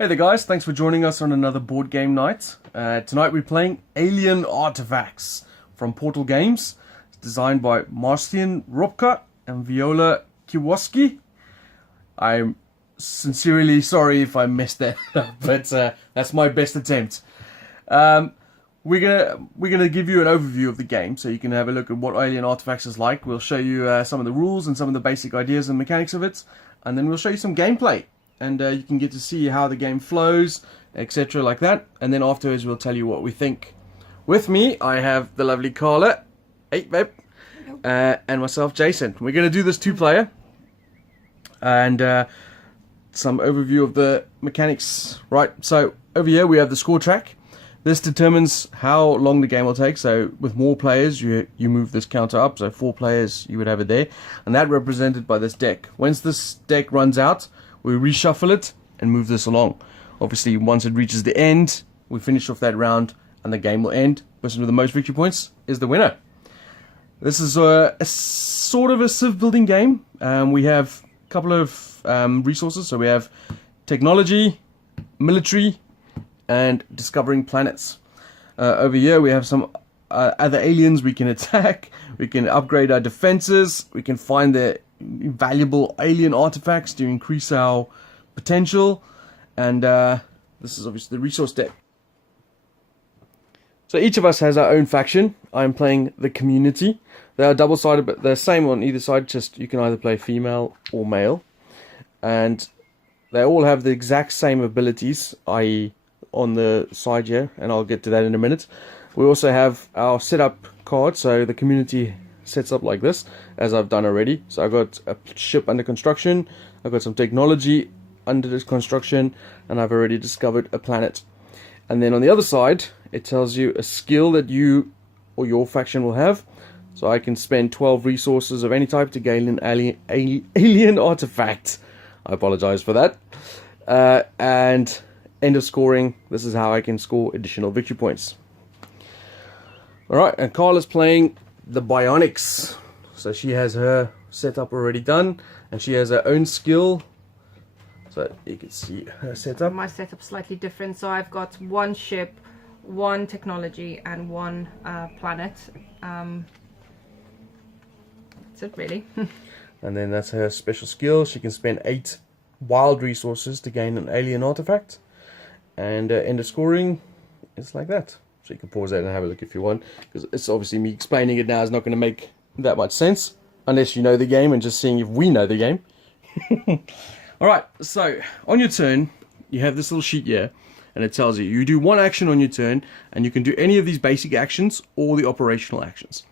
Hey there guys, thanks for joining us on another board game night. Tonight we're playing Alien Artifacts from Portal Games. It's designed by Marcian Robka and Viola Kiwoski. I'm sincerely sorry if I messed that up, but that's my best attempt. We're gonna give you an overview of the game so you can have a look at what Alien Artifacts is like. We'll show you some of the rules and some of the basic ideas and mechanics of it, and then we'll show you some gameplay. And you can get to see how the game flows, etc. like that. And then afterwards we'll tell you what we think. With me, I have the lovely Carla, hey babe, and myself, Jason. We're going to do this two-player. And some overview of the mechanics. Right, so over here we have the score track. This determines how long the game will take. So with more players, you move this counter up. So 4 players, you would have it there. And that represented by this deck. Once this deck runs out, we reshuffle it and move this along. Obviously, once it reaches the end, we finish off that round and the game will end. Person with the most victory points is the winner. This is a sort of a civ building game. We have a couple of resources. So we have technology, military, and discovering planets. Over here we have some other aliens we can attack. We can upgrade our defenses. We can find the valuable alien artifacts to increase our potential, and this is obviously the resource deck. So each of us has our own faction. I'm playing the community. They are double-sided, but they're same on either side, just you can either play female or male, and they all have the exact same abilities, i.e. on the side here, and I'll get to that in a minute. We also have our setup card, so the community sets up like this, as I've done already. So I've got a ship under construction, I've got some technology under this construction, and I've already discovered a planet. And then on the other side, it tells you a skill that you or your faction will have. So I can spend 12 resources of any type to gain an alien artifact. I apologize for that. And end of scoring, this is how I can score additional victory points. Alright, and Carla's playing the Bionics. So she has her setup already done, and she has her own skill. So you can see her setup. My setup's slightly different. So I've got 1 ship, 1 technology, and 1 planet. That's it, really. And then that's her special skill. She can spend 8 wild resources to gain an alien artifact. And end of scoring is like that. So you can pause that and have a look if you want, because it's obviously me explaining it now is not going to make that much sense unless you know the game and just seeing if we know the game. Alright, so on your turn you have this little sheet here, and it tells you do 1 action on your turn, and you can do any of these basic actions or the operational actions.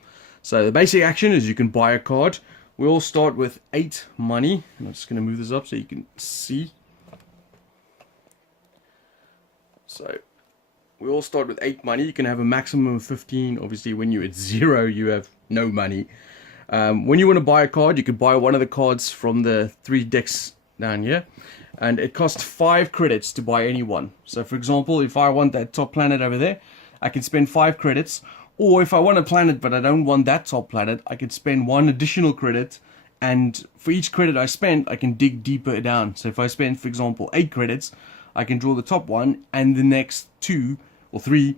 So the basic action is you can buy a card. We all start with 8 money. I'm just going to move this up so you can see. So we all start with 8 money. You can have a maximum of 15. Obviously, when you're at 0, you have no money. When you want to buy a card, you can buy one of the cards from the 3 decks down here. And it costs 5 credits to buy any one. So, for example, if I want that top planet over there, I can spend 5 credits. Or if I want a planet, but I don't want that top planet, I can spend 1 additional credit. And for each credit I spend, I can dig deeper down. So if I spend, for example, 8 credits, I can draw the top one and the next 2 or 3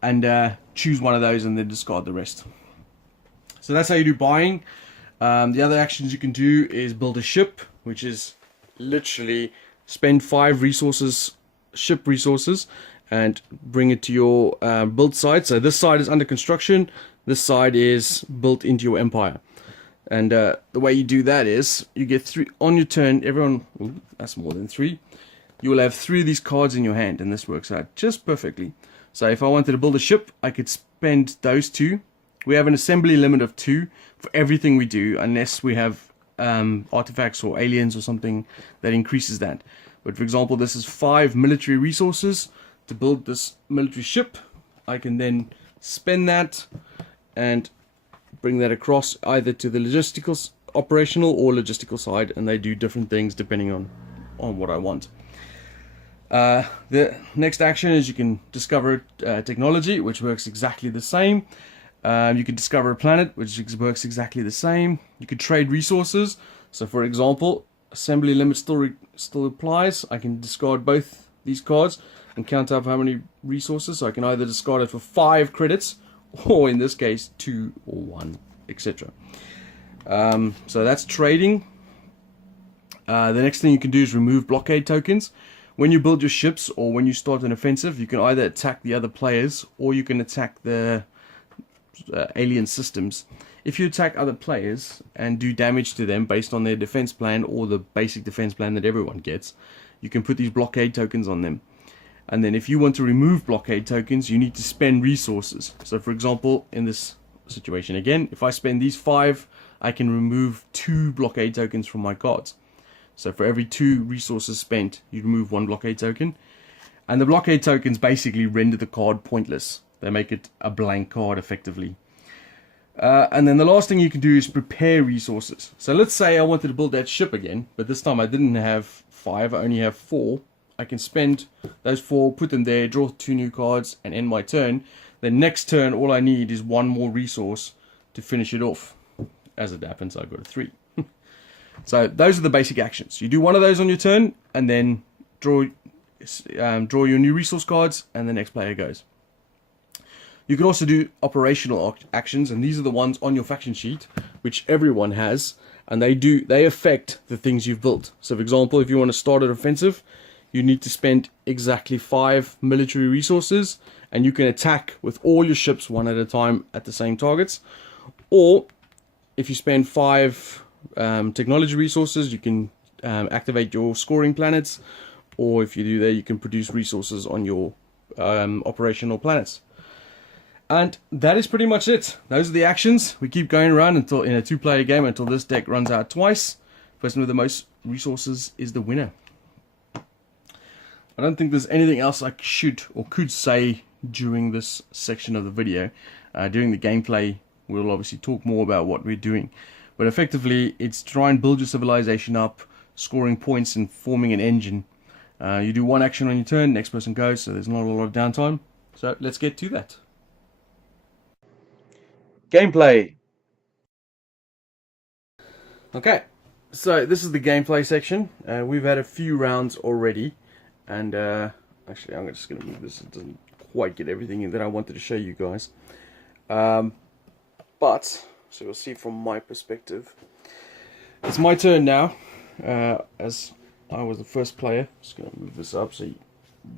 and choose one of those and then discard the rest. So that's how you do buying. The other actions you can do is build a ship, which is literally spend 5 resources, ship resources, and bring it to your build side. So this side is under construction, this side is built into your empire. And the way you do that is you get 3 on your turn. Everyone, ooh, that's more than 3. You will have 3 of these cards in your hand, and this works out just perfectly. So if I wanted to build a ship, I could spend those 2. We have an assembly limit of 2 for everything we do, unless we have artifacts or aliens or something that increases that. But for example, this is 5 military resources to build this military ship. I can then spend that and bring that across either to the logistical, operational or logistical side, and they do different things depending on what I want. The next action is you can discover technology, which works exactly the same. You can discover a planet, which works exactly the same. You can trade resources. So for example, assembly limit still applies. I can discard both these cards and count up how many resources. So I can either discard it for 5 credits, or in this case 2 or 1, etc. So that's trading. The next thing you can do is remove blockade tokens. When you build your ships or when you start an offensive, you can either attack the other players or you can attack the alien systems. If you attack other players and do damage to them based on their defense plan or the basic defense plan that everyone gets, you can put these blockade tokens on them. And then if you want to remove blockade tokens, you need to spend resources. So for example, in this situation again, if I spend these 5, I can remove 2 blockade tokens from my cards. So for every 2 resources spent, you remove 1 blockade token. And the blockade tokens basically render the card pointless. They make it a blank card effectively. And then the last thing you can do is prepare resources. So let's say I wanted to build that ship again, but this time I didn't have 5, I only have 4. I can spend those 4, put them there, draw 2 new cards, and end my turn. Then next turn, all I need is 1 more resource to finish it off. As it happens, I got a 3. So those are the basic actions. You do one of those on your turn, and then draw your new resource cards, and the next player goes. You can also do operational actions, and these are the ones on your faction sheet, which everyone has, and they affect the things you've built. So for example, if you want to start an offensive, you need to spend exactly 5 military resources, and you can attack with all your ships one at a time at the same targets. Or if you spend 5 technology resources, you can activate your scoring planets, or if you do that, you can produce resources on your operational planets. And that is pretty much it. Those are the actions. We keep going around until in a 2-player game until this deck runs out twice. Person with the most resources is the winner. I don't think there's anything else I should or could say during this section of the video. During the gameplay, we'll obviously talk more about what we're doing. But effectively, it's try and build your civilization up, scoring points and forming an engine. You do one action on your turn, next person goes, so there's not a lot of downtime. So let's get to that. Gameplay. Okay, so this is the gameplay section. We've had a few rounds already, and actually I'm just going to move this. It doesn't quite get everything in that I wanted to show you guys. But so you'll see from my perspective, it's my turn now. As I was the first player, just going to move this up so you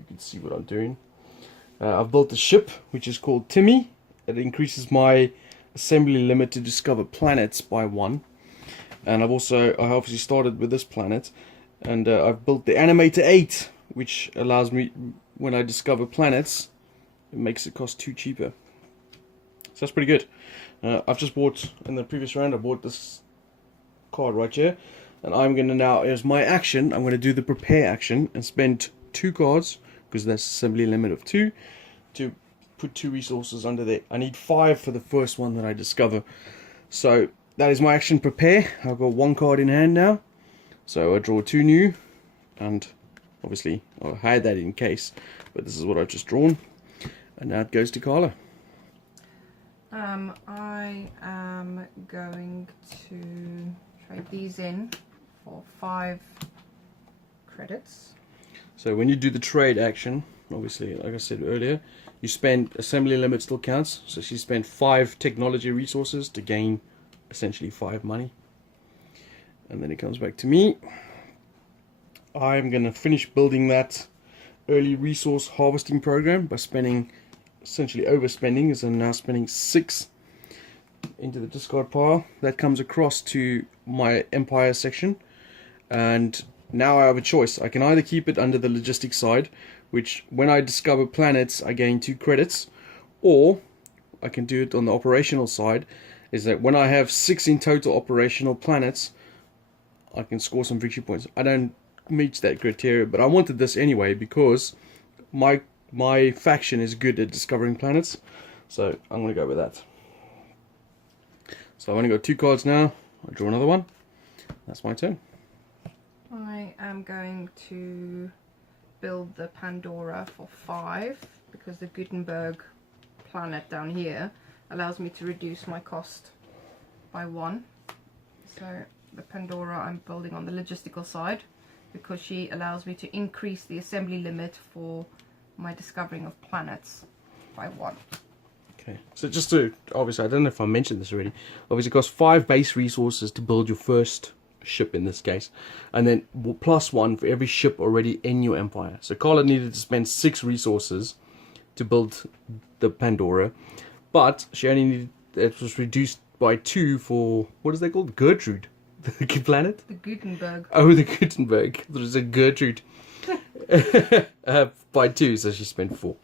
can see what I'm doing. I've built a ship which is called Timmy. It increases my assembly limit to discover planets by 1. And I obviously started with this planet, and I've built the Animator 8, which allows me, when I discover planets, it makes it cost 2 cheaper. So that's pretty good. I've just bought, in the previous round, I bought this card right here, and I'm going to now, as my action, I'm going to do the prepare action and spend 2 cards, because that's assembly limit of 2, to put 2 resources under there. I need 5 for the first one that I discover. So that is my action, prepare. I've got 1 card in hand now, so I draw 2 new, and obviously I'll hide that in case, but this is what I've just drawn, and now it goes to Carla. I am going to trade these in for 5 credits. So when you do the trade action, obviously, like I said earlier, you spend, assembly limit still counts, so she spent 5 technology resources to gain essentially 5 money. And then it comes back to me. I'm going to finish building that early resource harvesting program by spending, essentially overspending, as I'm now spending 6 into the discard pile. That comes across to my empire section, and now I have a choice. I can either keep it under the logistics side, which when I discover planets I gain 2 credits, or I can do it on the operational side, is that when I have 6 in total operational planets, I can score some victory points. I don't meet that criteria, but I wanted this anyway because my faction is good at discovering planets, so I'm going to go with that. So I've only got 2 cards now. I'll draw another one. That's my turn. I am going to build the Pandora for 5 because the Gutenberg planet down here allows me to reduce my cost by 1. So the Pandora I'm building on the logistical side. because she allows me to increase the assembly limit for my discovering of planets by 1. Okay, so just to, obviously, I don't know if I mentioned this already, obviously it costs 5 base resources to build your first ship in this case, and then plus 1 for every ship already in your empire. So Carla needed to spend 6 resources to build the Pandora, but she only needed, it was reduced by 2 for, what is that called? Gertrude, the planet? The Gutenberg. Oh, the Gutenberg. There was a Gertrude. By 2, so she spent 4.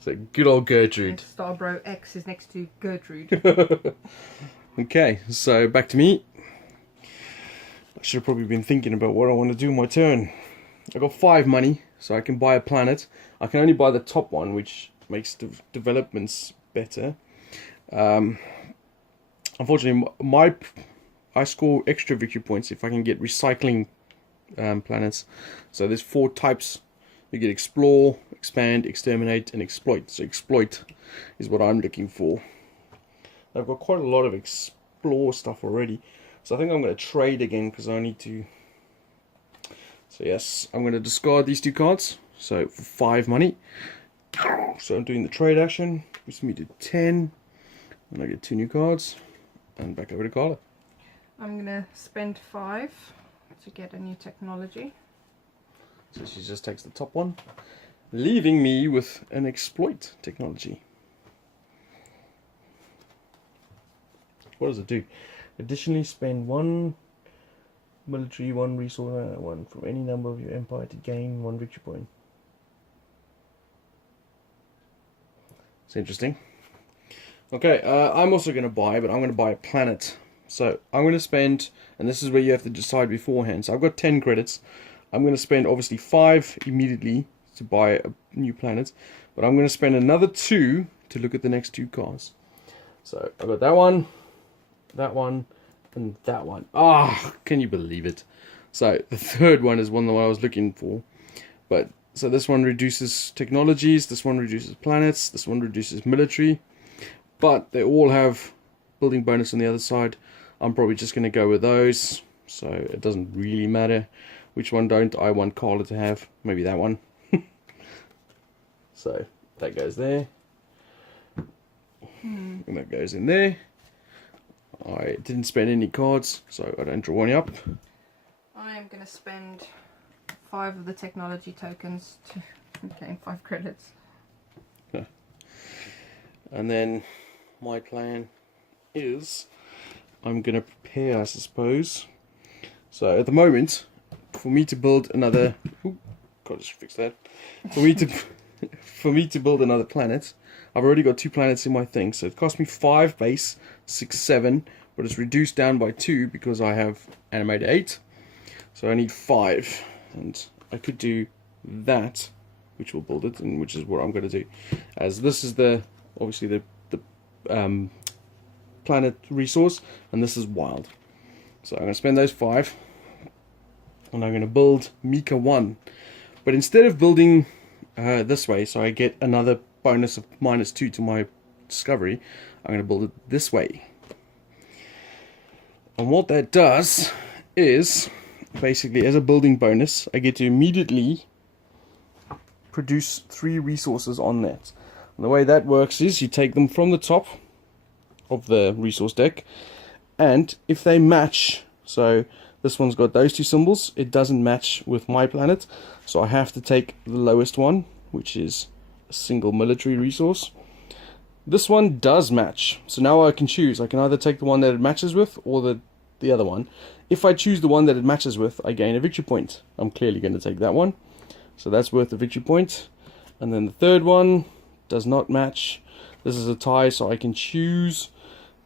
So good old Gertrude. And Starbro X is next to Gertrude. Okay, so back to me. I should have probably been thinking about what I want to do in my turn. I got 5 money, so I can buy a planet. I can only buy the top one, which makes the developments better. Unfortunately, I score extra victory points if I can get recycling planets. So there's 4 types. You get explore, expand, exterminate, and exploit. So exploit is what I'm looking for. I've got quite a lot of explore stuff already. So I think I'm going to trade again because I need to. So yes, I'm going to discard these 2 cards. So for 5 money. So I'm doing the trade action. Puts me to 10. And I get 2 new cards. And back over to Carla. I'm going to spend 5 to get a new technology. So she just takes the top one, leaving me with an exploit technology. What does it do? Additionally, spend 1 military, 1 resource, 1 from any number of your empire to gain 1 victory point. It's interesting. Okay, I'm also going to buy, but I'm going to buy a planet. So I'm going to spend, and this is where you have to decide beforehand. So I've got 10 credits. I'm going to spend obviously 5 immediately to buy a new planet, but I'm going to spend another 2 to look at the next 2 cards. So I've got that one, and that one. Ah, can you believe it? So the third one is one that I was looking for. But so this one reduces technologies, this one reduces planets, this one reduces military, but they all have building bonus on the other side. I'm probably just going to go with those, so it doesn't really matter. Which one don't I want Carla to have? Maybe that one. So that goes there. And that goes in there. I didn't spend any cards, so I don't draw any up. I am going to spend 5 of the technology tokens to gain 5 credits. And then my plan is I'm going to prepare, I suppose. So at the moment, for me to build another, gotta just fix that. For me to build another planet, I've already got 2 planets in my thing, so it cost me 5 base, 6, 7, but it's reduced down by 2 because I have animated 8. So I need 5, and I could do that, which will build it, and which is what I'm going to do. As this is the obviously the planet resource, and this is wild. So I'm going to spend those 5. And I'm going to build Mika 1. But instead of building this way, so I get another bonus of -2 to my discovery, I'm going to build it this way. And what that does is, basically as a building bonus, I get to immediately produce 3 resources on that. And the way that works is you take them from the top of the resource deck, and if they match, so this one's got those 2 symbols, it doesn't match with my planet, so I have to take the lowest one, which is a single military resource. This one does match, so now I can choose. I can either take the one that it matches with or the other one. If I choose the one that it matches with, I gain a victory point. I'm clearly going to take that one, so that's worth a victory point. And then the third one does not match. This is a tie, so I can choose,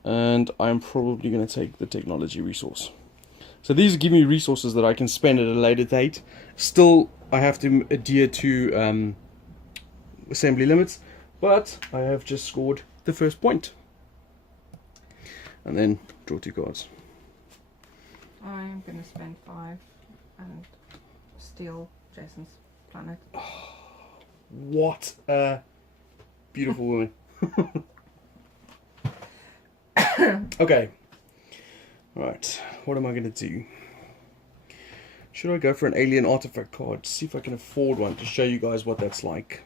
and I'm probably going to take the technology resource. So these give me resources that I can spend at a later date. Still, I have to adhere to assembly limits, but I have just scored the first point. And then draw 2 cards. I'm going to spend 5 and steal Jason's planet. What a beautiful woman. Okay. Right, what am I going to do? Should I go for an alien artifact card? See if I can afford one to show you guys what that's like.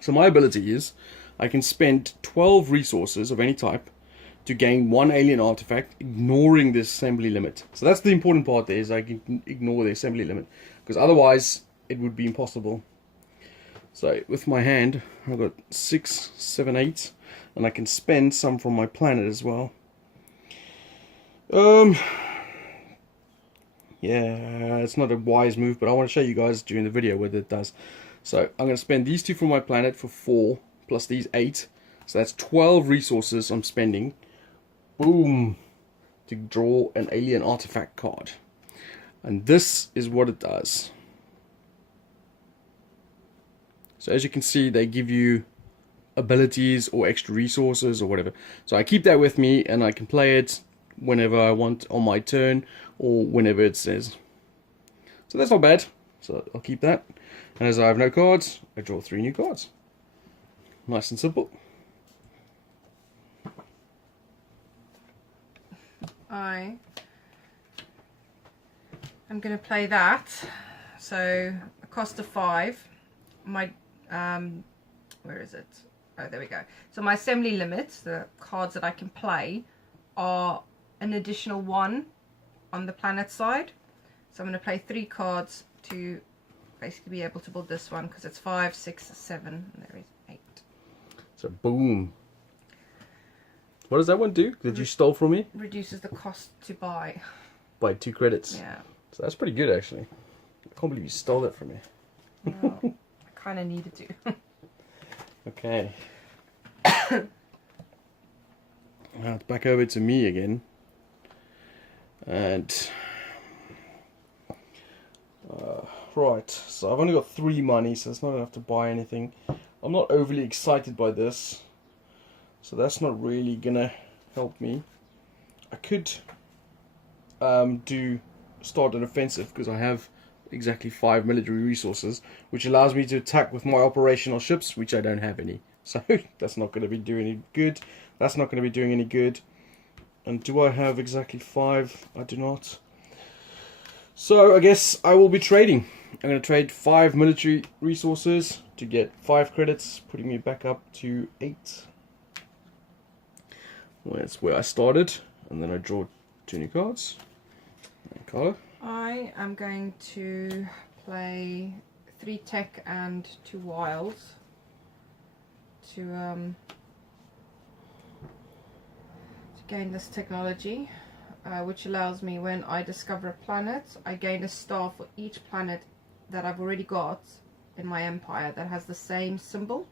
So my ability is I can spend 12 resources of any type to gain one alien artifact, ignoring the assembly limit. So that's the important part there, is I can ignore the assembly limit, because otherwise it would be impossible. So with my hand, I've got 6, 7, 8, and I can spend some from my planet as well. Yeah, it's not a wise move, but I want to show you guys during the video what it does. So I'm going to spend these 2 from my planet for 4, plus these 8. So that's 12 resources I'm spending. Boom! To draw an alien artifact card. And this is what it does. So as you can see, they give you abilities or extra resources or whatever. So I keep that with me, and I can play it whenever I want on my turn, or whenever it says. So that's not bad. So I'll keep that. And as I have no cards, I draw 3 new cards. Nice and simple. I'm going to play that. So a cost of 5. My where is it? Oh, there we go. So my assembly limits, the cards that I can play, are an additional 1 on the planet side. So I'm going to play 3 cards to basically be able to build this one, because it's 5, 6, 7, and there is 8. So boom. What does that one do that you stole from me? Reduces the cost to buy. By 2 credits. Yeah. So that's pretty good, actually. I can't believe you stole that from me. Well, I kind of needed to. Okay. Now it's back over to me again. And right, so I've only got 3 money, so it's not enough to buy anything. I'm not overly excited by this, so that's not really gonna help me. I could start an offensive, because I have exactly 5 military resources, which allows me to attack with my operational ships, which I don't have any. So that's not going to be doing any good. That's not going to be doing any good. And do I have exactly 5? I do not. So I guess I will be trading. I'm going to trade 5 military resources to get 5 credits, putting me back up to 8. Well, that's where I started. And then I draw 2 new cards. Color. I am going to play 3 tech and 2 wilds to gain this technology, which allows me, when I discover a planet, I gain a star for each planet that I've already got in my empire that has the same symbol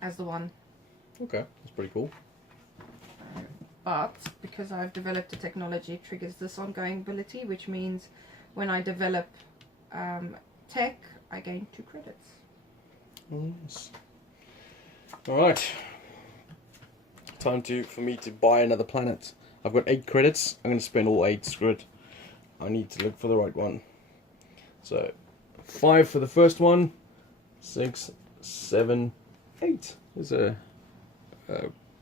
as the one. Okay, that's pretty cool. But because I've developed a technology, it triggers this ongoing ability, which means when I develop tech, I gain 2 credits. Nice. Alright. Time for me to buy another planet. I've got 8 credits. I'm going to spend all 8. Screw it. I need to look for the right one. So 5 for the first one. 6, 7, 8. There's a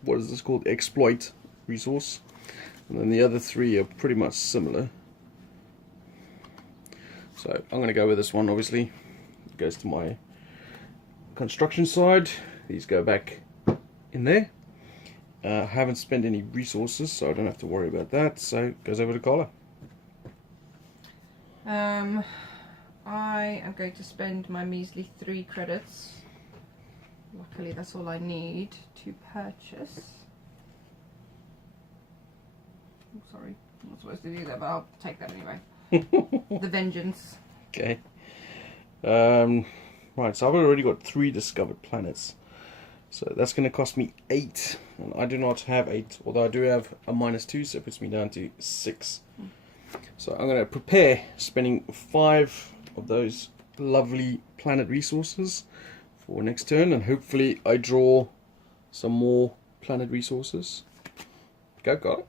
what is this called? Exploit resource. And then the other 3 are pretty much similar. So I'm going to go with this one, obviously. It goes to my construction side. These go back in there. I haven't spent any resources, so I don't have to worry about that. So it goes over to Carla. I am going to spend my measly 3 credits. Luckily that's all I need to purchase. Oh, sorry, I'm not supposed to do that, but I'll take that anyway. The Vengeance. Okay. Right, so I've already got 3 discovered planets. So that's going to cost me 8. And I do not have 8, although I do have a -2, so it puts me down to 6. So I'm going to prepare spending 5 of those lovely planet resources for next turn, and hopefully I draw some more planet resources. Go, got it.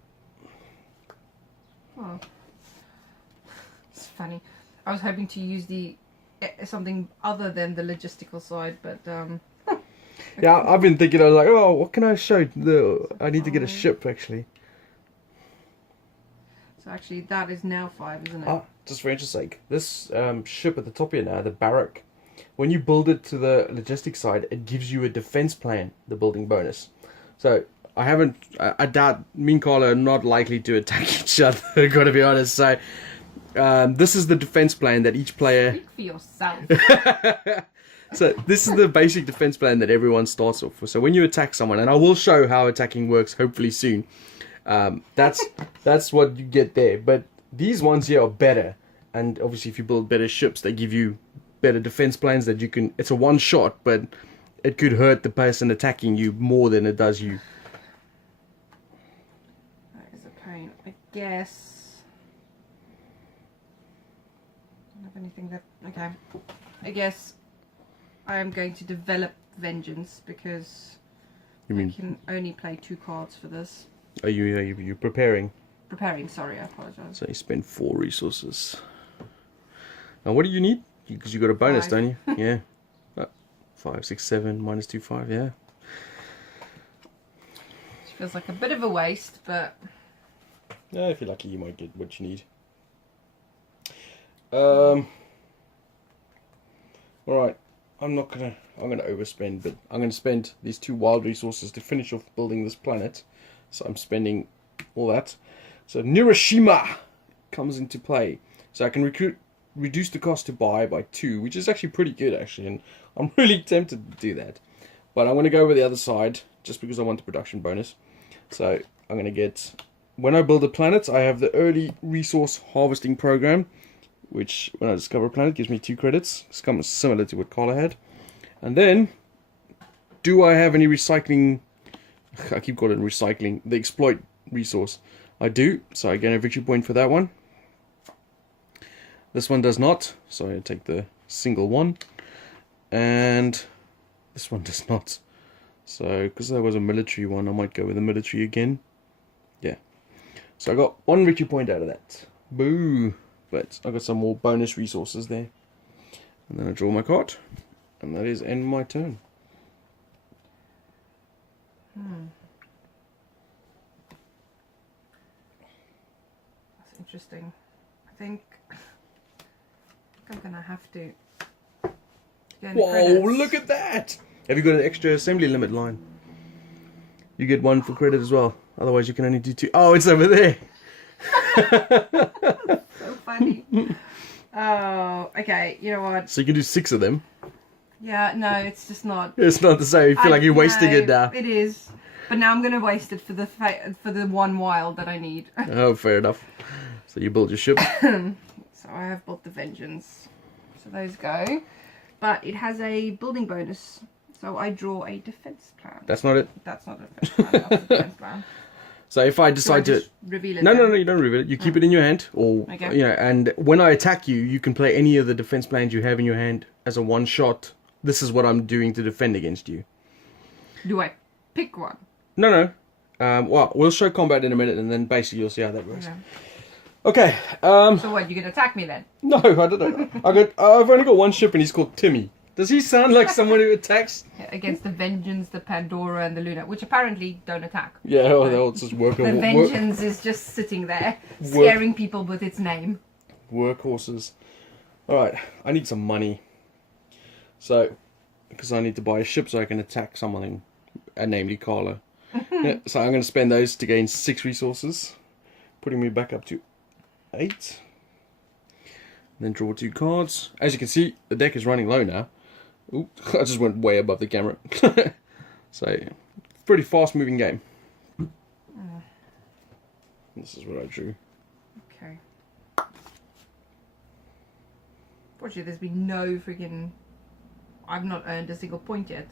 Oh, it's funny. I was hoping to use something other than the logistical side, but yeah, I've been thinking. I was like, oh, what can I show? I need to get a ship actually. So actually that is now 5, isn't it? Ah, just for interest sake, this ship at the top here now, the barrack, when you build it to the logistics side, it gives you a defense plan, the building bonus. So I doubt me and Carla are not likely to attack each other, gotta be honest. So this is the defense plan that each player... Speak for yourself. So this is the basic defense plan that everyone starts off with. So when you attack someone, and I will show how attacking works hopefully soon, that's what you get there. But these ones here are better, and obviously if you build better ships, they give you better defense plans that you can... It's a one shot, but it could hurt the person attacking you more than it does you. That is a pain. I guess... I don't have anything that... Okay. I guess I am going to develop Vengeance because You mean... I can only play 2 cards for this. Are you preparing? Preparing, sorry, I apologise. So you spend 4 resources. Now what do you need? Because you got a bonus, 5. don't you? Yeah. 5, 6, 7, minus 2, 5, yeah. Which feels like a bit of a waste, but... Yeah, if you're lucky you might get what you need. Alright. I'm gonna overspend, but I'm gonna spend these 2 wild resources to finish off building this planet. So I'm spending all that. So Nirashima comes into play. So I can reduce the cost to buy by 2, which is actually pretty good actually, and I'm really tempted to do that. But I'm gonna go over the other side just because I want the production bonus. So I'm gonna get, when I build a planet, I have the early resource harvesting program, which when I discover a planet gives me 2 credits. It's kind of similar to what Carla had. And then, do I have any recycling? I keep calling it recycling. The exploit resource. I do, so I get a victory point for that one. This one does not, so I take the single one. And this one does not. So, because that was a military one, I might go with the military again. Yeah. So I got 1 victory point out of that. Boo! But I got some more bonus resources there. And then I draw my card. And that is end my turn. That's interesting. I think I'm gonna have to get Whoa, credits. look at that! Have you got an extra assembly limit line? You get 1 for credit as well. Otherwise you can only do 2. Oh, it's over there! So funny. Oh, okay, you know what? So you can do 6 of them. Yeah, no, it's just not. It's not the same. You feel like you're wasting it now. It is. But now I'm going to waste it for the 1 wild that I need. Oh, fair enough. So you build your ship. So I have built the Vengeance. So those go. But it has a building bonus. So I draw a defense plan. That's not it. That's not a defense plan. That's a defense plan. So if I decide Do I to... just reveal it No, then? you don't reveal it. You keep it in your hand. Or, Okay. you know, and when I attack you, you can play any of the defense plans you have in your hand as a one shot. This is what I'm doing to defend against you. Do I pick one? No. Well, we'll show combat in a minute, and then basically you'll see how that works. Okay. Okay. So what, you can attack me then? No, I don't know. I've only got 1 ship, and he's called Timmy. Does he sound like someone who attacks? Against the Vengeance, the Pandora, and the Luna, which apparently don't attack. Yeah, well, they'll just work The on Vengeance is just sitting there, scaring people with its name. workhorses. Alright, I need some money. So, because I need to buy a ship so I can attack someone, namely Carla. Yeah, so I'm going to spend those to gain 6 resources, putting me back up to 8. And then draw 2 cards. As you can see, the deck is running low now. Oop, I just went way above the camera. So, pretty fast moving game. This is what I drew. Okay. Fortunately, there's been no freaking... I've not earned a single point yet.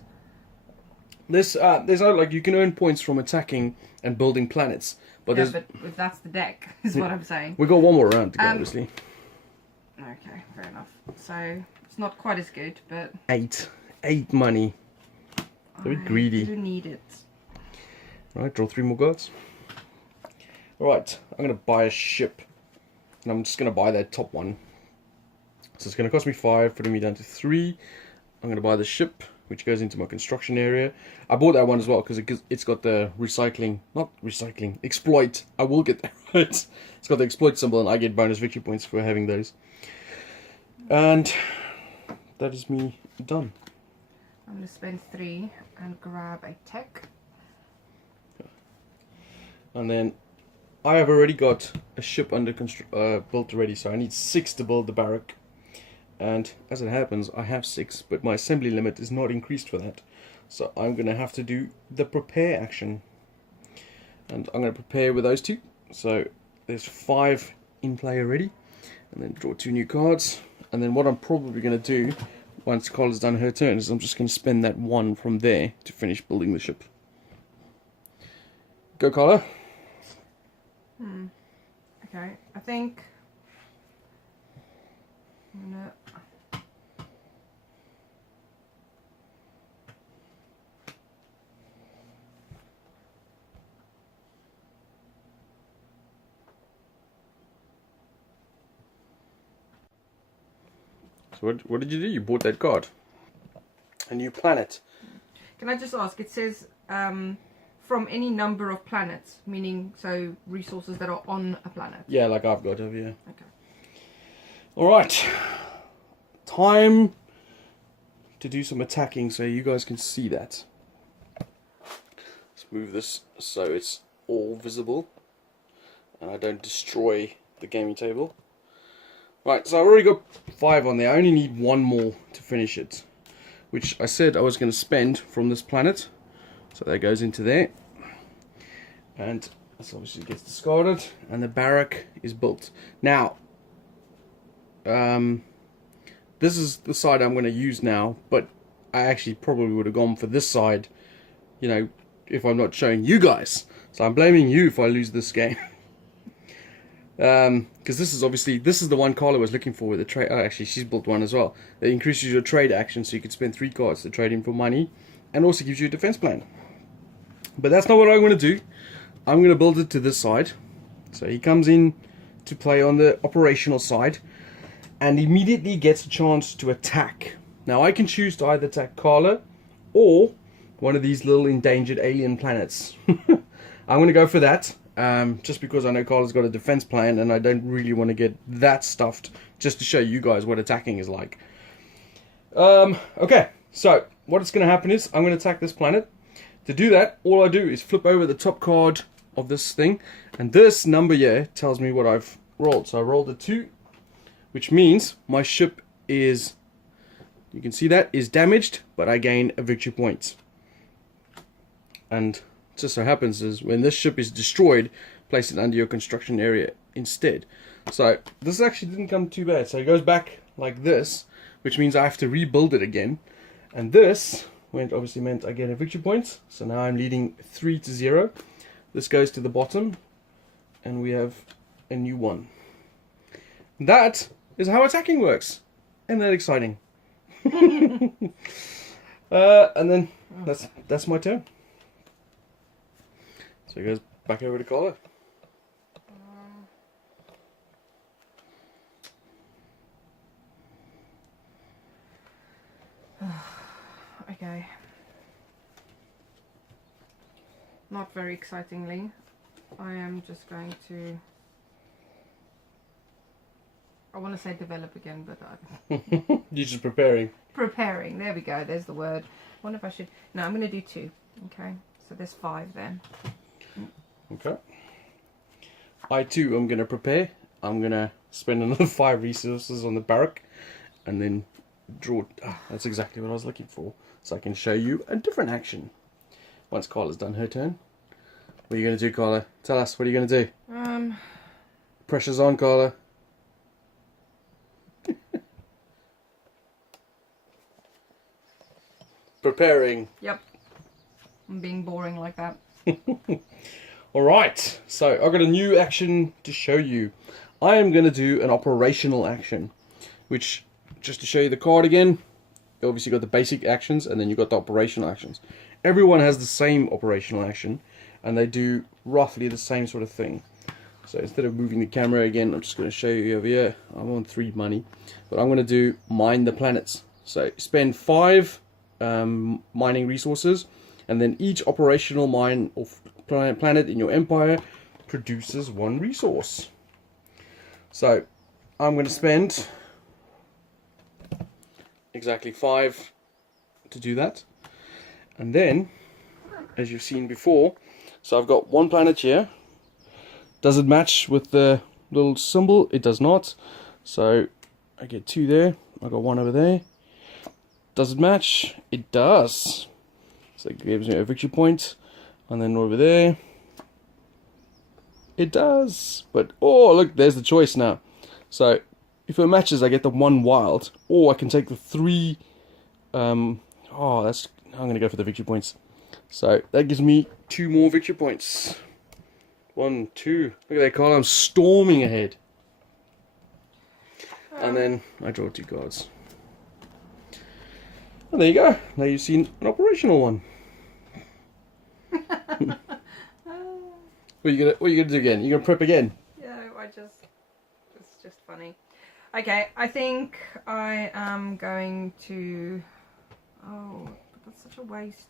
There's no, like, you can earn points from attacking and building planets. But Yeah, there's... but that's the deck, is what I'm saying. We got 1 more round to go, obviously. Okay, fair enough. So, it's not quite as good, but... 8 money. Very greedy. I do need it. Right, draw 3 more cards. Alright, I'm going to buy a ship. And I'm just going to buy that top one. So it's going to cost me 5, putting me down to 3. I'm going to buy the ship. which goes into my construction area. I bought that one as well because it's got the exploit. I will get that right. It's got the exploit symbol, and I get bonus victory points for having those. And that is me done. I'm going to spend 3 and grab a tech. And then I have already got a ship under built already, so I need 6 to build the barrack. And as it happens, I have 6, but my assembly limit is not increased for that. So I'm going to have to do the prepare action. And I'm going to prepare with those 2. So there's 5 in play already. And then draw 2 new cards. And then what I'm probably going to do, once Carla's done her turn, is I'm just going to spend that 1 from there to finish building the ship. Go, Carla. Okay, I think I'm gonna... So what did you do? You bought that card. A new planet. Can I just ask, it says from any number of planets, meaning so resources that are on a planet. Yeah, like I've got over here. Okay. Alright. Time to do some attacking so you guys can see that. Let's move this so it's all visible and I don't destroy the gaming table. Right, so I've already got 5 on there. I only need 1 more to finish it, which I said I was going to spend from this planet. So that goes into there. And this obviously gets discarded. And the barrack is built. Now, this is the side I'm going to use now, but I actually probably would have gone for this side, you know, if I'm not showing you guys. So I'm blaming you if I lose this game. Because this is the one Carla was looking for with the trade. Oh, actually, she's built one as well. It increases your trade action, so you could spend 3 cards to trade in for money, and also gives you a defense plan. But that's not what I'm going to do. I'm going to build it to this side. So he comes in to play on the operational side, and immediately gets a chance to attack. Now I can choose to either attack Carla or one of these little endangered alien planets. I'm going to go for that. Just because I know Carla's got a defense plan and I don't really want to get that stuffed, just to show you guys what attacking is like. Okay, so what's going to happen is I'm going to attack this planet. To do that, all I do is flip over the top card of this thing, and this number here tells me what I've rolled. So I rolled a 2, which means my ship is, you can see that, is damaged, but I gain a victory point. And just so happens is when this ship is destroyed, place it under your construction area instead. So this actually didn't come too bad. So it goes back like this, which means I have to rebuild it again. And this obviously meant I get a victory point. So now I'm leading 3-0. This goes to the bottom, and we have a new one. That is how attacking works. Isn't that exciting? And then that's my turn. So it goes back over to Carla. Okay. Not very excitingly, I am just going to... I want to say develop again, but You're just preparing. Preparing, there we go, there's the word. I wonder if I should... No, I'm going to do 2. Okay, so there's 5 then. Okay. I too am going to prepare. I'm going to spend another 5 resources on the barrack and then draw. That's exactly what I was looking for. So I can show you a different action. Once Carla's done her turn. What are you going to do, Carla? Tell us, what are you going to do? Pressure's on, Carla. Preparing. Yep. I'm being boring like that. Alright, so I've got a new action to show you. I am going to do an operational action, which, just to show you the card again, you obviously got the basic actions and then you've got the operational actions. Everyone has the same operational action and they do roughly the same sort of thing. So instead of moving the camera again, I'm just going to show you over here. I'm on 3 money, but I'm going to do mine the planets. So spend 5 mining resources, and then each operational mine or planet in your empire produces 1 resource. So I'm going to spend exactly 5 to do that, and then, as you've seen before, so I've got 1 planet here. Does it match with the little symbol? It does not. So I get 2 there. I got 1 over there. Does it match? It does. So it gives me a victory point. And then over there, it does. But oh, look, there's the choice now. So if it matches, I get the 1 wild, or I can take the 3. I'm gonna go for the victory points. So that gives me 2 more victory points. 1, 2. Look at that card. I'm storming ahead. And then I draw 2 cards. And there you go. Now you've seen an operational one. What are you gonna do again? You gonna prep again? Yeah, it's just funny. Okay, I think I am going to. Oh, that's such a waste.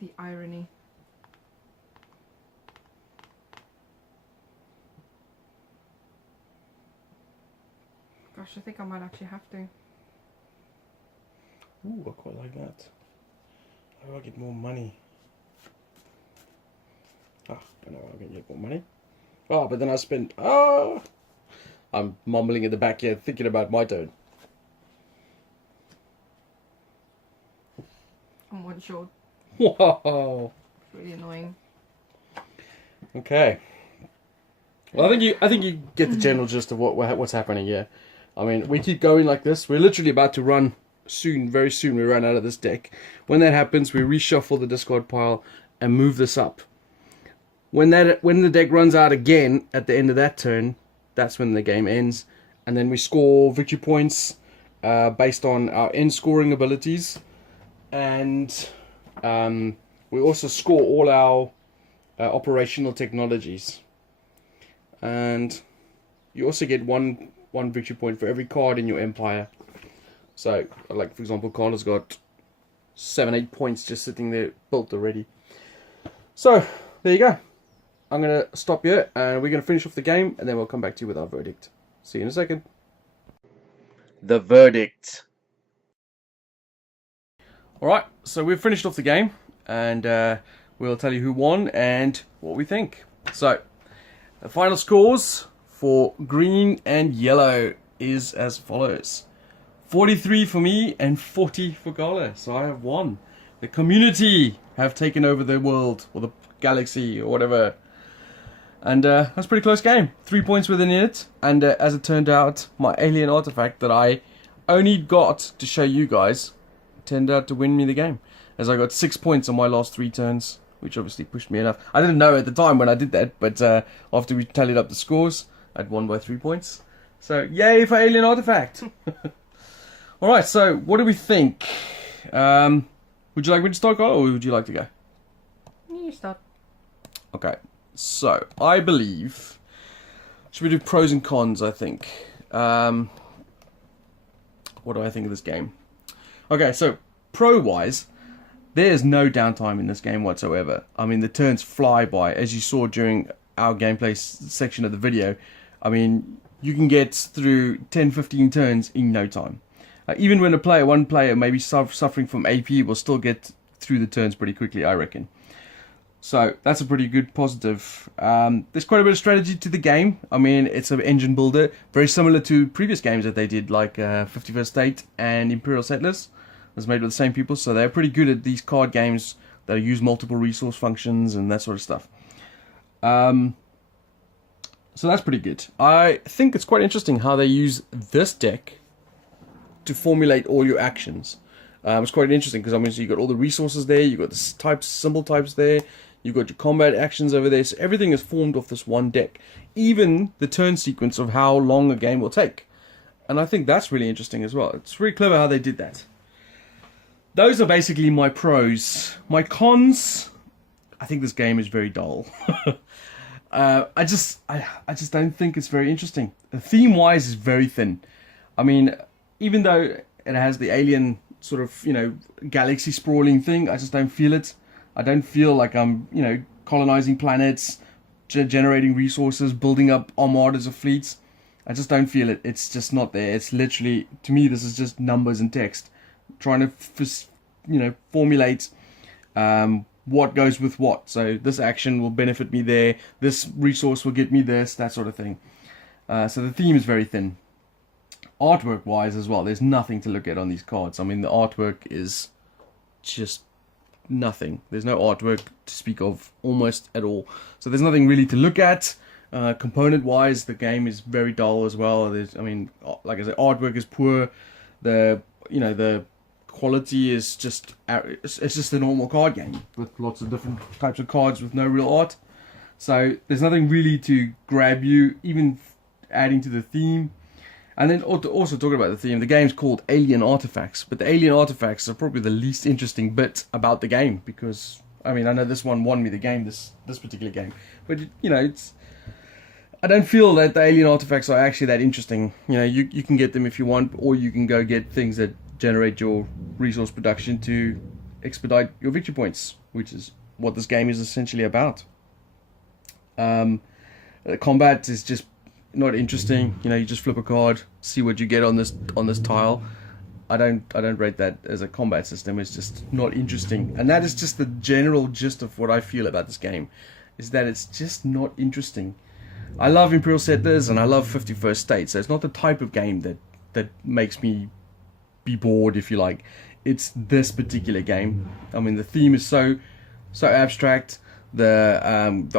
The irony. Gosh, I think I might actually have to. Ooh, I quite like that. How do I get more money? I know how I can get more money. Oh, but then I spend. I'm mumbling in the back here, thinking about my turn. I'm 1 short. Whoa! It's really annoying. Okay. Well, I think you get the general gist of what's happening here. I mean, we keep going like this. We're literally about to run soon. Very soon, we run out of this deck. When that happens, we reshuffle the discard pile and move this up. When the deck runs out again at the end of that turn, that's when the game ends, and then we score victory points based on our end scoring abilities, and we also score all our operational technologies, and you also get one victory point for every card in your empire. So, like for example, Carla's got 7-8 points just sitting there built already. So there you go. I'm going to stop here and we're going to finish off the game, and then we'll come back to you with our verdict. See you in a second. The verdict. Alright, so we've finished off the game, and we'll tell you who won and what we think. So, the final scores for green and yellow is as follows. 43 for me and 40 for Carla. So I have won. The community have taken over the world, or the galaxy, or whatever. And that's a pretty close game. 3 points within it. And as it turned out, my alien artifact that I only got to show you guys turned out to win me the game, as I got 6 points on my last 3 turns, which obviously pushed me enough. I didn't know at the time when I did that, but after we tallied up the scores, I'd won by 3 points. So yay for alien artifact. Alright, so what do we think? Would you like me to start, Carl, or would you like to go? You start. Okay, so I believe, should we do pros and cons, I think. What do I think of this game? Okay, so pro-wise, there's no downtime in this game whatsoever. I mean, the turns fly by, as you saw during our gameplay section of the video. I mean, you can get through 10-15 turns in no time. Even when one player may be suffering from AP, will still get through the turns pretty quickly, I reckon. So that's a pretty good positive. There's quite a bit of strategy to the game. I mean, it's an engine builder, very similar to previous games that they did, like 51st State and Imperial Settlers. It was made with the same people, so they're pretty good at these card games that use multiple resource functions and that sort of stuff. So that's pretty good. I think it's quite interesting how they use this deck to formulate all your actions. It's quite interesting because, I mean, so you got all the resources there, you got the symbol types there, you got your combat actions over there, so everything is formed off this one deck. Even the turn sequence of how long a game will take. And I think that's really interesting as well. It's really clever how they did that. Those are basically my pros. My cons, I think this game is very dull. I just don't think it's very interesting. The theme-wise is very thin. I mean, even though it has the alien sort of, galaxy sprawling thing, I just don't feel it. I don't feel like I'm, colonizing planets, generating resources, building up armadas of fleets. I just don't feel it. It's just not there. It's literally, to me, this is just numbers and text. Trying to, formulate what goes with what. So this action will benefit me there. This resource will get me this, that sort of thing. So the theme is very thin. Artwork wise as well, there's nothing to look at on these cards. I mean, the artwork is just nothing. There's no artwork to speak of almost at all. So there's nothing really to look at. Component wise, the game is very dull as well. Like I said, artwork is poor. The quality is just, it's just a normal card game with lots of different types of cards with no real art. So there's nothing really to grab you, even adding to the theme. And then also talking about the theme, the game's called Alien Artifacts, but the alien artifacts are probably the least interesting bit about the game, because I know this one won me the game, this particular game, but it's, I don't feel that the alien artifacts are actually that interesting. You can get them if you want, or you can go get things that generate your resource production to expedite your victory points, which is what this game is essentially about. The combat is just not interesting. You just flip a card, see what you get on this tile. I don't rate that as a combat system. It's just not interesting, and that is just the general gist of what I feel about this game, is that it's just not interesting. I love Imperial Settlers and I love 51st State, so it's not the type of game that makes me be bored, if you like. It's this particular game. The theme is so abstract. The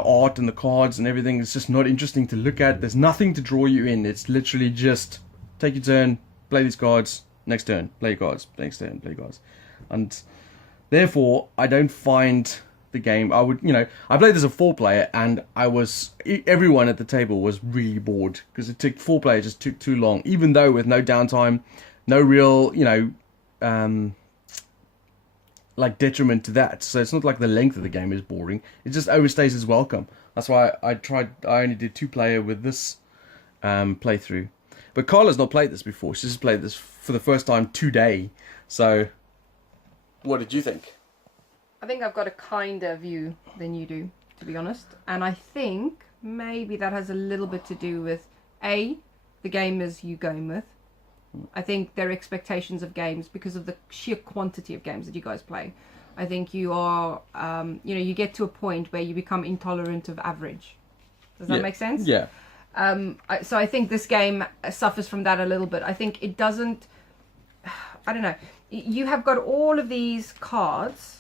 art and the cards and everything is just not interesting to look at. There's nothing to draw you in. It's literally just take your turn, play these cards, next turn, play your cards, next turn, play your cards. And therefore, I don't find the game, I played this as a 4-player, and everyone at the table was really bored, because it took 4 players, just took too long, even though with no downtime, no real, like detriment to that. So it's not like the length of the game is boring. It just overstays its welcome. That's why I only did 2-player with this playthrough. But Carla's not played this before. She's just played this for the first time today. So what did you think? I think I've got a kinder view than you do, to be honest. And I think maybe that has a little bit to do with, A, the gamers you going with. I think their expectations of games, because of the sheer quantity of games that you guys play. I think you are, you get to a point where you become intolerant of average. Does that make sense? Yeah. So I think this game suffers from that a little bit. I think it doesn't, I don't know. You have got all of these cards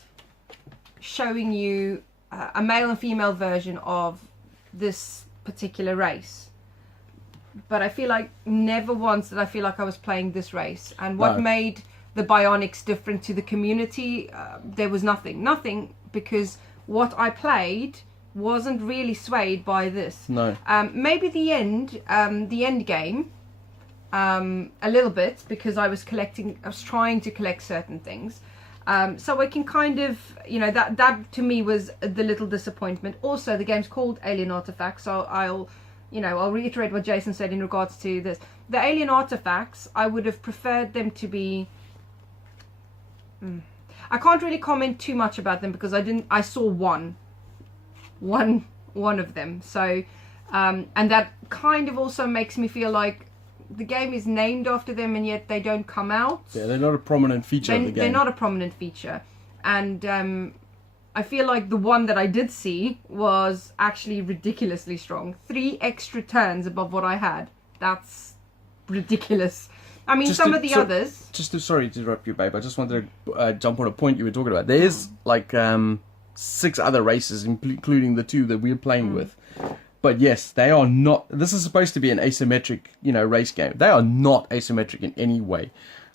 showing you a male and female version of this particular race. But I feel like never once did I feel like I was playing this race. And what made the Bionics different to the community, there was nothing, because what I played wasn't really swayed by this. No. Maybe the end game, a little bit, because I was trying to collect certain things. So I can kind of, that to me was the little disappointment. Also, the game's called Alien Artifacts, so I'll reiterate what Jason said in regards to this. The alien artifacts, I would have preferred them to be... I can't really comment too much about them, because I saw one of them. So, and that kind of also makes me feel like the game is named after them, and yet they don't come out. Yeah, they're not a prominent feature of the game. They're not a prominent feature. And I feel like the one that I did see was actually ridiculously strong. 3 extra turns above what I had. That's ridiculous. I mean, some of the others... Sorry to interrupt you, babe. I just wanted to jump on a point you were talking about. There is, like, 6 other races, including the 2 that we're playing with. But yes, they are not... This is supposed to be an asymmetric, race game. They are not asymmetric in any way.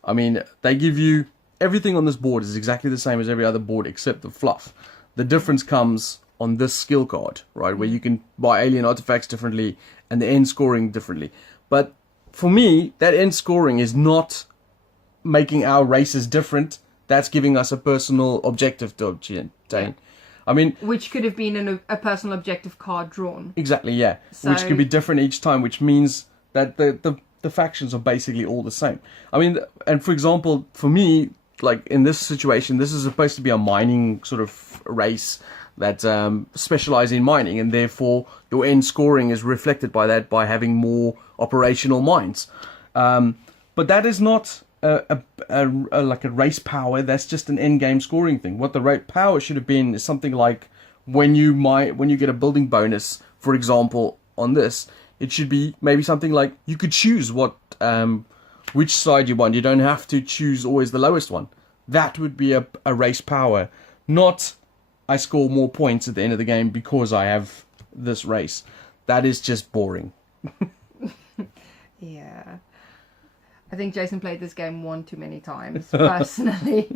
I mean, they give you... Everything on this board is exactly the same as every other board except the fluff. The difference comes on this skill card, right? Where you can buy alien artifacts differently and the end scoring differently. But for me, that end scoring is not making our races different. That's giving us a personal objective to obtain. I mean, which could have been a personal objective card drawn. Exactly, yeah. So, which could be different each time, which means that the factions are basically all the same. I mean, and for example, for me, like in this situation, this is supposed to be a mining sort of race that specialize in mining, and therefore your end scoring is reflected by that by having more operational mines. But that is not like a race power. That's just an end game scoring thing. What the race power should have been is something like when you get a building bonus, for example, on this, it should be maybe something like you could choose which side you want. You don't have to choose always the lowest one. That would be a race power, not I score more points at the end of the game because I have this race. That is just boring. Yeah. I think Jason played this game one too many times, personally,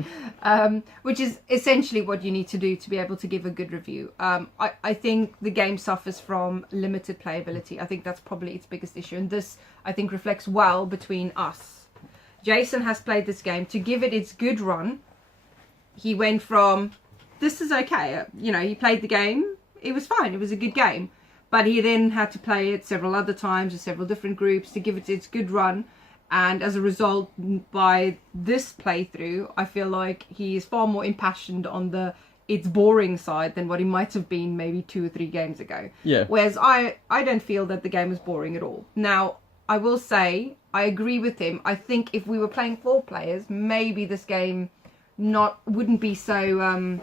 which is essentially what you need to do to be able to give a good review. I think the game suffers from limited playability. I think that's probably its biggest issue. And this, I think, reflects well between us. Jason has played this game. To give it its good run, he went from, this is okay. He played the game. It was fine. It was a good game. But he then had to play it several other times with several different groups to give it its good run. And as a result, by this playthrough, I feel like he is far more impassioned on it's boring side than what he might have been maybe 2 or 3 games ago. Yeah. Whereas I don't feel that the game was boring at all. Now, I will say, I agree with him. I think if we were playing 4 players, maybe this game wouldn't be so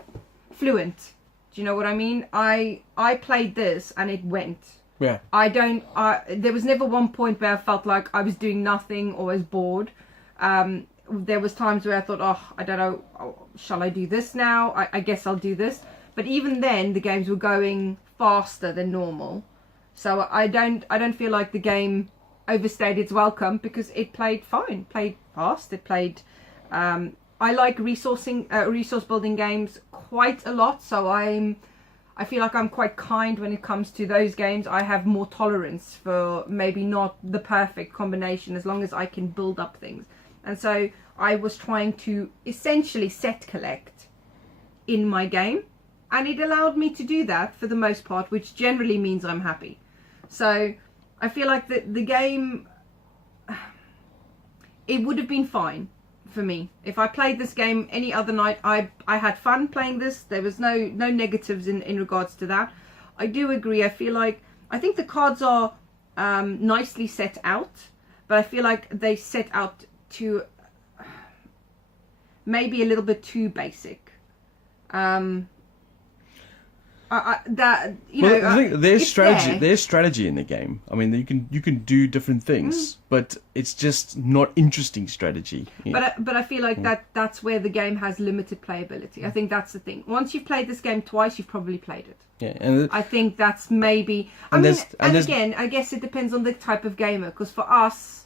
fluent. Do you know what I mean? I played this and it went. Yeah. There was never one point where I felt like I was doing nothing or was bored. There was times where I thought, I don't know, shall I do this now? I guess I'll do this. But even then, the games were going faster than normal. So I don't feel like the game overstayed its welcome because it played fine, played fast. It played. I like resource building games quite a lot. So I feel like I'm quite kind when it comes to those games. I have more tolerance for maybe not the perfect combination as long as I can build up things. And so I was trying to essentially set collect in my game. And it allowed me to do that for the most part, which generally means I'm happy. So I feel like the game, it would have been fine for me. If I played this game any other night, I had fun playing this. There was no negatives in regards to that. I do agree. I think the cards are nicely set out, but I feel like they set out to maybe a little bit too basic. I think there's strategy. There's strategy in the game. I mean, you can do different things, but it's just not interesting strategy. Yeah. But I feel like that's where the game has limited playability. I think that's the thing. Once you've played this game twice, you've probably played it. Yeah, and I think that's maybe. Again, I guess it depends on the type of gamer. Because for us,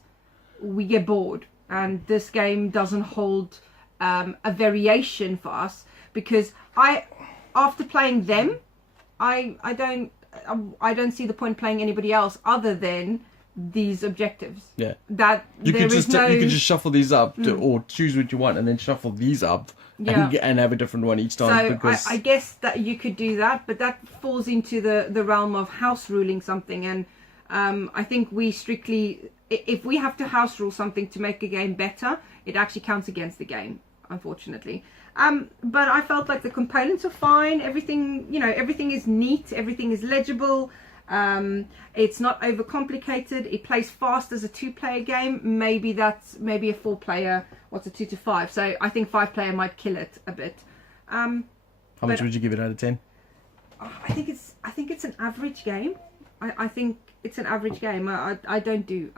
we get bored, and this game doesn't hold a variation for us. Because after playing them, I don't see the point playing anybody else other than these objectives. Yeah. That you could just shuffle these up or choose what you want and then shuffle these up and have a different one each time. So because I guess that you could do that, but that falls into the realm of house ruling something. And I think if we have to house rule something to make a game better, it actually counts against the game, unfortunately. But I felt like the components are fine. Everything is neat. Everything is legible. It's not overcomplicated. It plays fast as a 2-player game. Maybe a 4-player. What's a 2 to 5? So I think 5-player might kill it a bit. How much would you give it out of 10? I think it's an average game. I think it's an average game. I don't do.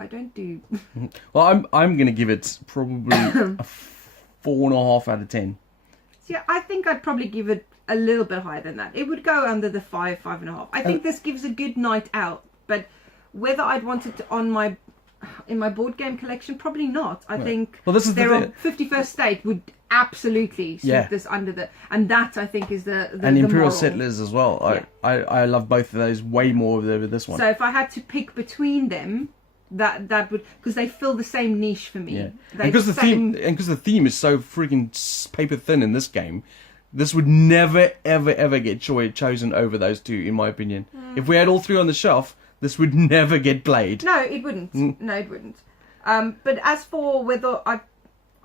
Well, I'm gonna give it probably a 4.5 out of 10. Yeah, I think I'd probably give it a little bit higher than that. It would go under the 5.5. I think this gives a good night out, but whether I'd want it in my board game collection, probably not. I think this is 51st State would absolutely suit this and that I think is the and Imperial moral. Settlers as well. Yeah. I love both of those way more over this one. So if I had to pick between them, that would, because they fill the same niche for me. Yeah. Because the theme is so freaking paper thin in this game, this would never, ever, ever get chosen over those two, in my opinion. If we had all three on the shelf, this would never get played. No, it wouldn't. No, it wouldn't. But as for whether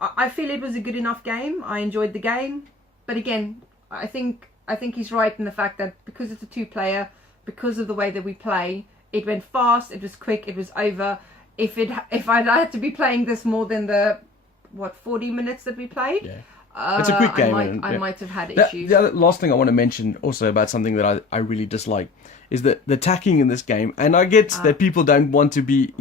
I feel it was a good enough game. I enjoyed the game, but again, I think he's right in the fact that because it's a two-player, because of the way that we play, it went fast, it was quick, it was over. If I'd had to be playing this more than the 40 minutes that we played, it's a quick game. I might have had issues. The other, last thing I want to mention also about something that I really dislike is that the attacking in this game, and I get that people don't want to be,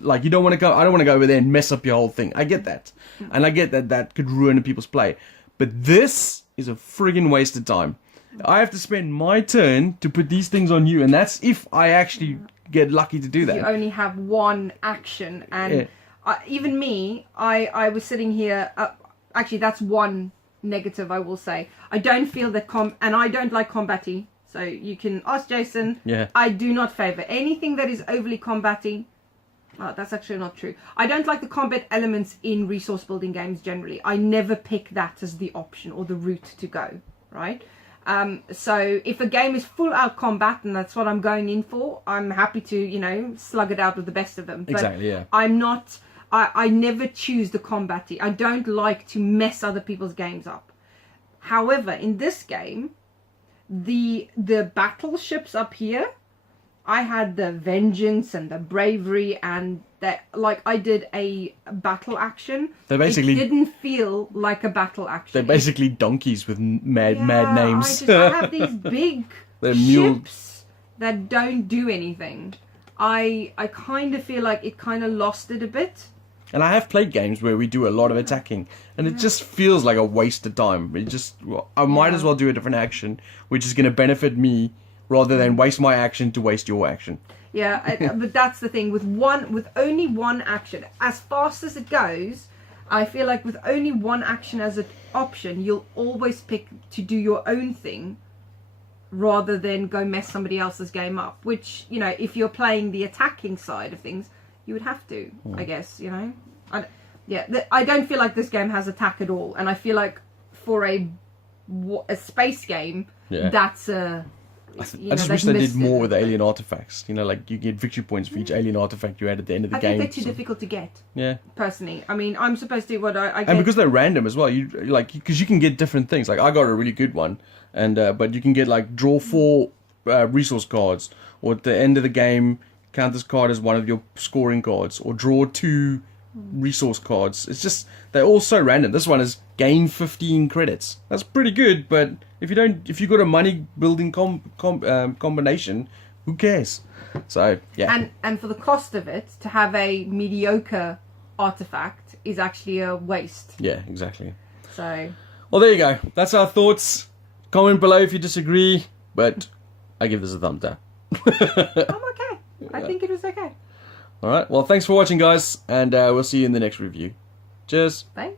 like you don't want to go. I don't want to go over there and mess up your whole thing. I get that, and I get that could ruin people's play. But this is a friggin' waste of time. I have to spend my turn to put these things on you, and that's if I actually get lucky to do that. You only have one action, and even me, I was sitting here. Actually, that's one negative I will say. I don't feel that and I don't like combat-y. So you can ask Jason. Yeah. I do not favour anything that is overly combat-y. Oh, that's actually not true. I don't like the combat elements in resource building games generally. I never pick that as the option or the route to go, right? So if a game is full out combat and that's what I'm going in for, I'm happy to, slug it out with the best of them. But exactly, yeah. I'm not, I never choose the combat-y. I don't like to mess other people's games up. However, in this game, the battleships up here, I had the vengeance and the bravery and that, like I did a battle action. They basically it didn't feel like a battle action. They're basically donkeys with mad names. I have these big ships that don't do anything. I kind of feel like it kind of lost it a bit. And I have played games where we do a lot of attacking, and it just feels like a waste of time. I might as well do a different action, which is going to benefit me, rather than waste my action to waste your action. Yeah, but that's the thing with only one action. As fast as it goes, I feel like with only one action as an option, you'll always pick to do your own thing, rather than go mess somebody else's game up. Which if you're playing the attacking side of things, you would have to, I guess, I don't feel like this game has attack at all. And I feel like for a space game, that's a... I just wish they did more with the alien artifacts. Like you get victory points for each alien artifact you add at the end of the game. I think they're too difficult to get. Yeah. Personally. I mean, I'm supposed to... I get... And because they're random as well, because you can get different things. Like I got a really good one, and but you can get like draw 4 resource cards, or at the end of the game... count this card as one of your scoring cards, or draw 2 resource cards. It's just they're all so random. This one is gain 15 credits. That's pretty good, but if you got a money building combination, who cares? So yeah. And for the cost of it, to have a mediocre artifact is actually a waste. Yeah, exactly. So well, there you go. That's our thoughts. Comment below if you disagree, but I give this a thumbs down. I'm okay. I think it was okay. Alright, well thanks for watching guys, and we'll see you in the next review. Cheers. Thanks.